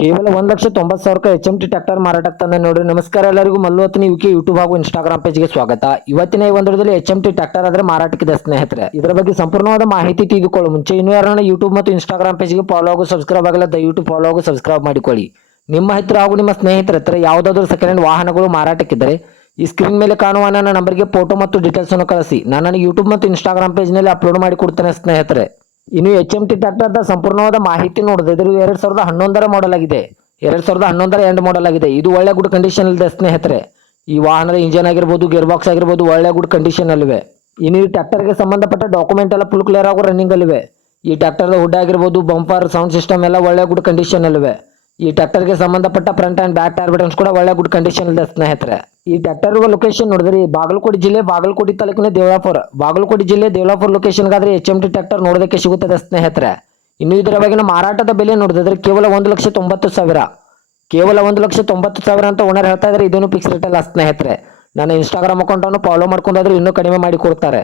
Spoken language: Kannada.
ಕೇವಲ 1,90,000 HMT ಟ್ರ್ಯಾಕ್ಟರ್ ಮಾರಾಟಕ್ಕೆ ತಂದೆ ನೋಡ್ರಿ. ನಮಸ್ಕಾರ ಎಲ್ಲರಿಗೂ, ಮಲ್ಲುವತ್ನಿ ವಿಕೆ ಯೂಟ್ಯೂಬ್ ಹಾಗೂ ಇನ್ಸ್ಟಾಗ್ರಾಮ್ ಪೇಜ್ಗೆ ಸ್ವಾಗತ. ಇವತ್ತಿನ ಈ ಒಂದರದಲ್ಲಿ HMT ಟ್ರ್ಯಾಕ್ಟರ್ ಆದರೆ ಮಾರಾಟಕ್ಕಿದೆ ಸ್ನೇಹಿತರೆ. ಇದರ ಬಗ್ಗೆ ಸಂಪೂರ್ಣವಾದ ಮಾಹಿತಿ ತಿಳಿದುಕೊಳ್ಳುವ ಮುಂಚೆ ಇನ್ನೂ ಯಾರನ್ನ ಯೂಟ್ಯೂಬ್ ಮತ್ತು ಇನ್ಸ್ಟಾಗ್ರಾಮ್ ಪೇಜ್ಗೆ ಫಾಲೋ ಹಾಗೂ ಸಬ್ಸ್ಕ್ರೈಬ್ ಆಗಲ್ಲ, ದಯವಿಟ್ಟು ಫಾಲೋ ಹಾಗೂ ಸಬ್ಸ್ಕ್ರೈಬ್ ಮಾಡಿಕೊಳ್ಳಿ. ನಿಮ್ಮ ಹತ್ತಿರ ಹಾಗೂ ನಿಮ್ಮ ಸ್ನೇಹಿತರ ಹತ್ರ ಯಾವುದಾದ್ರೂ ಸೆಕೆಂಡ್ ಹ್ಯಾಂಡ್ ವಾಹನಗಳು ಮಾರಾಟಕ್ಕಿದ್ದರೆ ಈ ಸ್ಕ್ರೀನ್ ಮೇಲೆ ಕಾಣುವ ನನ್ನ ನಂಬರ್ಗೆ ಫೋಟೋ ಮತ್ತು ಡೀಟೇಲ್ಸ್ ಅನ್ನು ಕಳಿಸಿ. ನಾನು ಯೂಟ್ಯೂಬ್ ಮತ್ತು ಇನ್ಸ್ಟಾಗ್ರಾಮ್ ಪೇಜ್ನಲ್ಲಿ ಅಪ್ಲೋಡ್ ಮಾಡಿ ಕೊಡ್ತೇನೆ ಸ್ನೇಹಿತರೆ. ಇನ್ನು HMT ಟ್ರ್ಯಾಕ್ಟರ್ ಸಂಪೂರ್ಣವಾದ ಮಾಹಿತಿ ನೋಡಿದ್ರೆ ಇದು 2011 ಮಾಡೆಲ್ ಆಗಿದೆ. 2011 ಎಂಡ್ ಮಾಡೆಲ್ ಆಗಿದೆ. ಇದು ಒಳ್ಳೆ ಗುಡ್ ಕಂಡೀಷನ್ ಇದೆ ಸ್ನೇಹಿತರೆ. ಈ ವಾಹನದ ಇಂಜಿನ್ ಆಗಿರ್ಬೋದು, ಗೇರ್ ಬಾಕ್ಸ್ ಆಗಿರ್ಬೋದು, ಒಳ್ಳೆ ಗುಡ್ ಕಂಡೀಷನ್ ಅಲ್ಲಿವೆ. ಇನ್ನು ಈ ಟ್ರ್ಯಾಕ್ಟರ್ಗೆ ಸಂಬಂಧಪಟ್ಟ ಡಾಕ್ಯುಮೆಂಟ್ ಎಲ್ಲ ಫುಲ್ ಕ್ಲಿಯರ್ ಹಾಗೂ ರನ್ನಿಂಗ್ ಅಲ್ಲಿವೆ. ಈ ಟ್ರ್ಯಾಕ್ಟರ್ದ ಹುಡ್ ಆಗಿರ್ಬೋದು, ಬಂಪರ್, ಸೌಂಡ್ ಸಿಸ್ಟಮ್ ಎಲ್ಲ ಒಳ್ಳೆ ಗುಡ್ ಕಂಡೀಷನ್ ಅಲ್ಲಿವೆ. ಈ ಟ್ರ್ಯಾಕ್ಟರ್ಗೆ ಸಂಬಂಧಪಟ್ಟ front and back tyre buttons ಕೂಡ ಒಳ್ಳೆ ಗುಡ್ ಕಂಡೀಷನ್ ಇದೆ ಸ್ನೇಹಿತರೆ. ಈ ಟ್ರ್ಯಾಕ್ಟರ್ ಲೊಕೇಶನ್ ನೋಡಿದ್ರಿ, ಬಾಗಲಕೋಟೆ ಜಿಲ್ಲೆ, ಬಾಗಲಕೋಟೆ ತಾಲೂಕಿನ ದೇವಳಾಪುರ. ಬಾಗಲಕೋಟೆ ಜಿಲ್ಲೆ ದೇವಳಾಪುರ ಲೊಕೇಶನ್ಗಾದ್ರೆ HMT ಟ್ರ್ಯಾಕ್ಟರ್ ನೋಡೋದಕ್ಕೆ ಸಿಗುತ್ತದೆ ಸ್ನೇಹಿತರೆ. ಇನ್ನು ಇದರ ಬಗೆಗಿನ ಮಾರಾಟದ ಬೆಲೆ ನೋಡಿದ್ರೆ ಕೇವಲ 1,90,000. ಕೇವಲ 1,90,000 ಅಂತ ಓನರ್ ಹೇಳ್ತಾ ಇದ್ದಾರೆ. ಇದೇನು ಫಿಕ್ಸ್ ರೇಟ್ ಅಲ್ಲ ಸ್ನೇಹಿತರೆ. ನನ್ನ ಇನ್ಸ್ಟಾಗ್ರಾಮ್ ಅಕೌಂಟನ್ನು ಫಾಲೋ ಮಾಡ್ಕೊಂಡಾದ್ರೆ ಇನ್ನೂ ಕಡಿಮೆ ಮಾಡಿ ಕೊಡ್ತಾರೆ.